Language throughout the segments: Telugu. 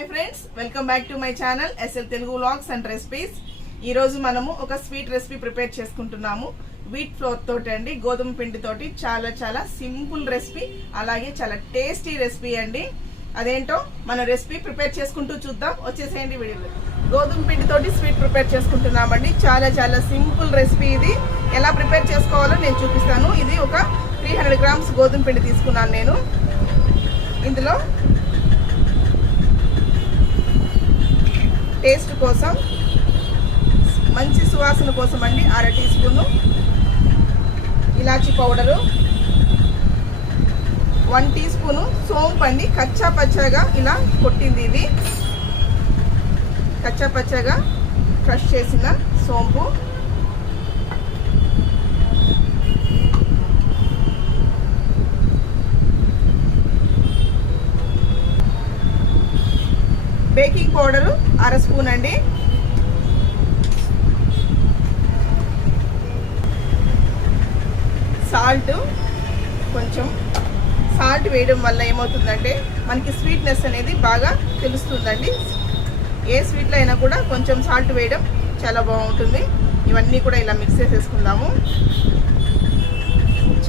Hi friends, welcome back to my channel SL Telugu vlogs and recipes. ఈ రోజు మనము ఒక స్వీట్ రెసిపీ ప్రిపేర్ చేసుకుంటున్నాము. వీట్ ఫ్లోర్ తోటి అండి, గోధుమ పిండి తోటి చాలా సింపుల్ రెసిపీ, అలాగే చాలా టేస్టీ రెసిపీ అండి. అదేంటో మన రెసిపీ ప్రిపేర్ చేసుకుంటూ చూద్దాం. వచ్చేసేయండి వీడియోలో. గోధుమ పిండి తోటి స్వీట్ ప్రిపేర్ చేసుకుంటున్నామండి. చాలా సింపుల్ రెసిపీ. ఇది ఎలా ప్రిపేర్ చేసుకోవాలో నేను చూపిస్తాను. ఇది ఒక 300 గ్రామ్స్ గోధుమ పిండి తీసుకున్నాను నేను. ఇందులో టేస్ట్ కోసం, మంచి సువాసన కోసం అండి 1/2 టీ స్పూను ఇలాచీ పౌడరు, 1 టీ స్పూను సోంపు అండి. కచ్చా పచ్చాగా ఇలా కొట్టింది, ఇది కచ్చా పచ్చాగా క్రష్ చేసిన సోంపు, బేకింగ్ పౌడరు 1/2 స్పూన్ అండి, సాల్ట్ కొంచెం. సాల్ట్ వేయడం వల్ల ఏమవుతుందంటే మనకి స్వీట్నెస్ అనేది బాగా తెలుస్తుందండి. ఏ స్వీట్లో అయినా కూడా కొంచెం సాల్ట్ వేయడం చాలా బాగుంటుంది. ఇవన్నీ కూడా ఇలా మిక్స్ చేసేసుకుందాము.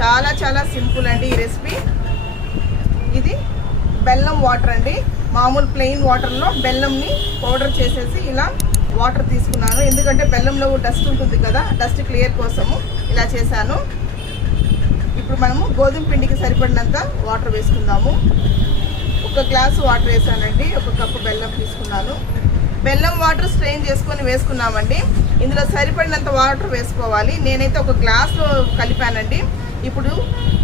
చాలా సింపుల్ అండి ఈ రెసిపీ. ఇది బెల్లం వాటర్ అండి. మామూలు ప్లెయిన్ వాటర్లో బెల్లంని పౌడర్ చేసేసి ఇలా వాటర్ తీసుకున్నాను. ఎందుకంటే బెల్లంలో డస్ట్ ఉంటుంది కదా, డస్ట్ క్లియర్ కోసము ఇలా చేశాను. ఇప్పుడు మనము గోధుమ పిండికి సరిపడినంత వాటర్ వేసుకుందాము. 1 గ్లాసు వాటర్ వేసానండి. 1 కప్పు బెల్లం తీసుకున్నాను. బెల్లం వాటర్ స్ట్రెయిన్ చేసుకొని వేసుకున్నామండి. ఇందులో సరిపడినంత వాటర్ వేసుకోవాలి. నేనైతే 1 గ్లాసులో కలిపానండి. ఇప్పుడు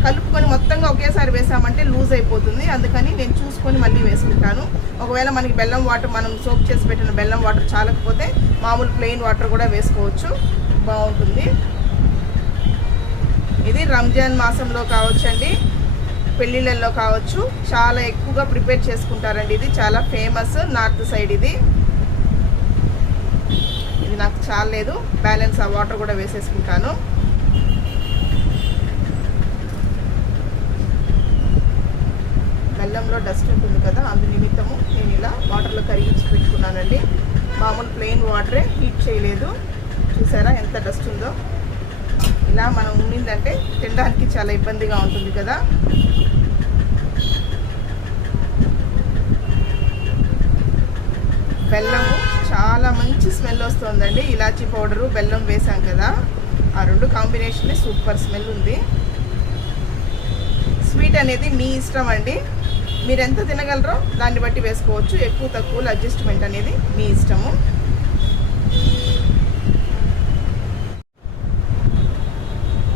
కలుపుకొని మొత్తంగా ఒకేసారి వేసామంటే లూజ్ అయిపోతుంది. అందుకని నేను చూసుకొని మళ్ళీ వేసుకుంటాను. ఒకవేళ మనకి బెల్లం వాటర్, మనం సోప్ చేసి పెట్టిన బెల్లం వాటర్ చాలకపోతే మామూలు ప్లెయిన్ వాటర్ కూడా వేసుకోవచ్చు, బాగుంటుంది. ఇది రంజాన్ మాసంలో కావచ్చండి, పెళ్ళిళ్ళల్లో కావచ్చు, చాలా ఎక్కువగా ప్రిపేర్ చేసుకుంటారండి. ఇది చాలా ఫేమస్ నార్త్ సైడ్. ఇది నాకు చాలేదు, బ్యాలెన్స్ ఆ వాటర్ కూడా వేసేసుకుంటాను. బెల్లంలో డస్ట్ ఉంటుంది కదా, అందు నిమిత్తము నేను ఇలా వాటర్లో కరిగించి పెట్టుకున్నానండి. మామూలు ప్లెయిన్ వాటరే, హీట్ చేయలేదు. చూసారా ఎంత డస్ట్ ఉందో. ఇలా మనం ఉండిందంటే తినడానికి చాలా ఇబ్బందిగా ఉంటుంది కదా. బెల్లము చాలా మంచి స్మెల్ వస్తుందండి. ఇలాచీ పౌడరు, బెల్లం వేసాం కదా, ఆ 2 కాంబినేషన్ సూపర్ స్మెల్ ఉంది. స్వీట్ అనేది మీ ఇష్టం అండి. మీరు ఎంత తినగలరో దాన్ని బట్టి వేసుకోవచ్చు. ఎక్కువ తక్కువలో అడ్జస్ట్మెంట్ అనేది మీ ఇష్టము.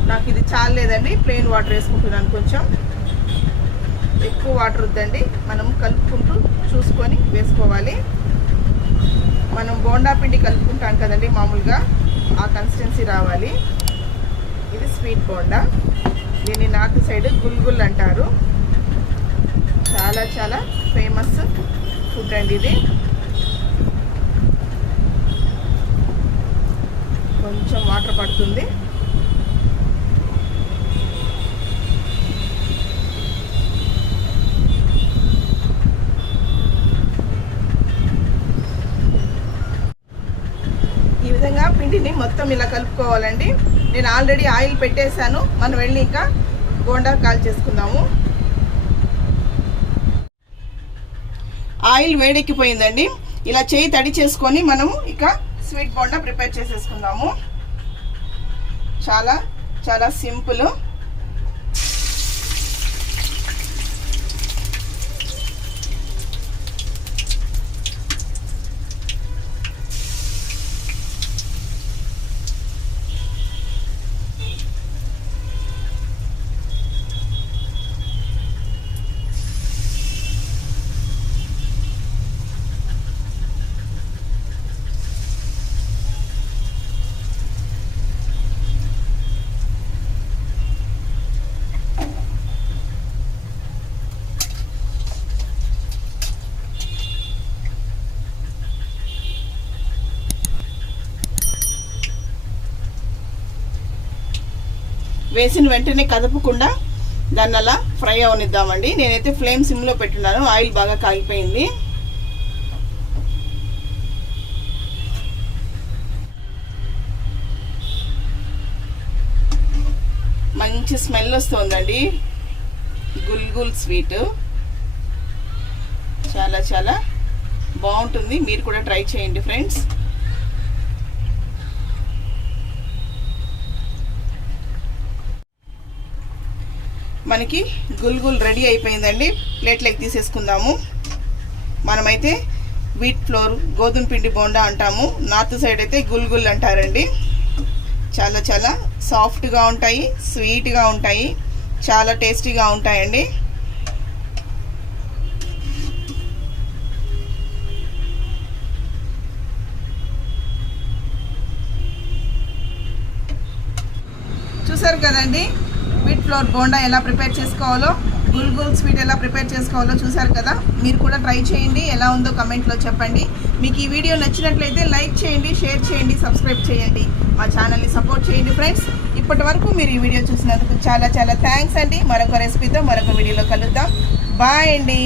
నాకు ఇది చాలేదండి, ప్లెయిన్ వాటర్ వేసుకుంటున్నాను. కొంచెం ఎక్కువ వాటర్ వద్దండి, మనం కలుపుకుంటూ చూసుకొని వేసుకోవాలి. మనం బోండా పిండి కలుపుకుంటాం కదండి మామూలుగా, ఆ కన్సిస్టెన్సీ రావాలి. ఇది స్వీట్ బోండా. దీన్ని నార్త్ సైడ్ గుల్ గుల్ అంటారు. చాలా ఫేమస్ ఫుడ్ అండి ఇది. కొంచెం వాటర్ పడుతుంది. ఈ విధంగా పిండిని మొత్తం ఇలా కలుపుకోవాలండి. నేను ఆల్రెడీ ఆయిల్ పెట్టేశాను. మనం వెళ్ళి ఇంకా బోండా కాల్ చేసుకుందాము. ఆయిల్ వేడెక్కిపోయిందండి. ఇలా చేయి తడి చేసుకొని మనము ఇక స్వీట్ బోండా ప్రిపేర్ చేసేసుకుందాము. చాలా సింపుల్. వేసిన వెంటనే కదపకుండా దాన్ని అలా ఫ్రై అవనిద్దామండి. నేనైతే ఫ్లేమ్ సిమ్లో పెట్టున్నాను. ఆయిల్ బాగా కాగిపోయింది. మంచి స్మెల్ వస్తుందండి. గుల్ గుల్ స్వీట్ చాలా చాలా బాగుంటుంది. మీరు కూడా ట్రై చేయండి ఫ్రెండ్స్. మనకి గుల్ గుల్ రెడీ అయిపోయిందండి. ప్లేట్లోకి తీసేసుకుందాము. మనమైతే వీట్ ఫ్లోర్ గోధుమ పిండి బోండా అంటాము, నార్త్ సైడ్ అయితే గుల్ గుల్ అంటారండి. చాలా చాలా సాఫ్ట్గా ఉంటాయి, స్వీట్గా ఉంటాయి, చాలా టేస్టీగా ఉంటాయండి. చూసారు కదండి, వీట్ ఫ్లోర్ బోండా ఎలా ప్రిపేర్ చేసుకోవాలో, గుల్ గుల్ స్వీట్ ఎలా ప్రిపేర్ చేసుకోవాలో చూసారు కదా. మీరు కూడా ట్రై చేయండి, ఎలా ఉందో కమెంట్లో చెప్పండి. మీకు ఈ వీడియో నచ్చినట్లయితే లైక్ చేయండి, షేర్ చేయండి, సబ్స్క్రైబ్ చేయండి, మా ఛానల్ని సపోర్ట్ చేయండి ఫ్రెండ్స్. ఇప్పటి వరకు మీరు ఈ వీడియో చూసినందుకు చాలా చాలా థ్యాంక్స్ అండి. మరొక రెసిపీతో మరొక వీడియోలో కలుద్దాం. బాయ్ అండి.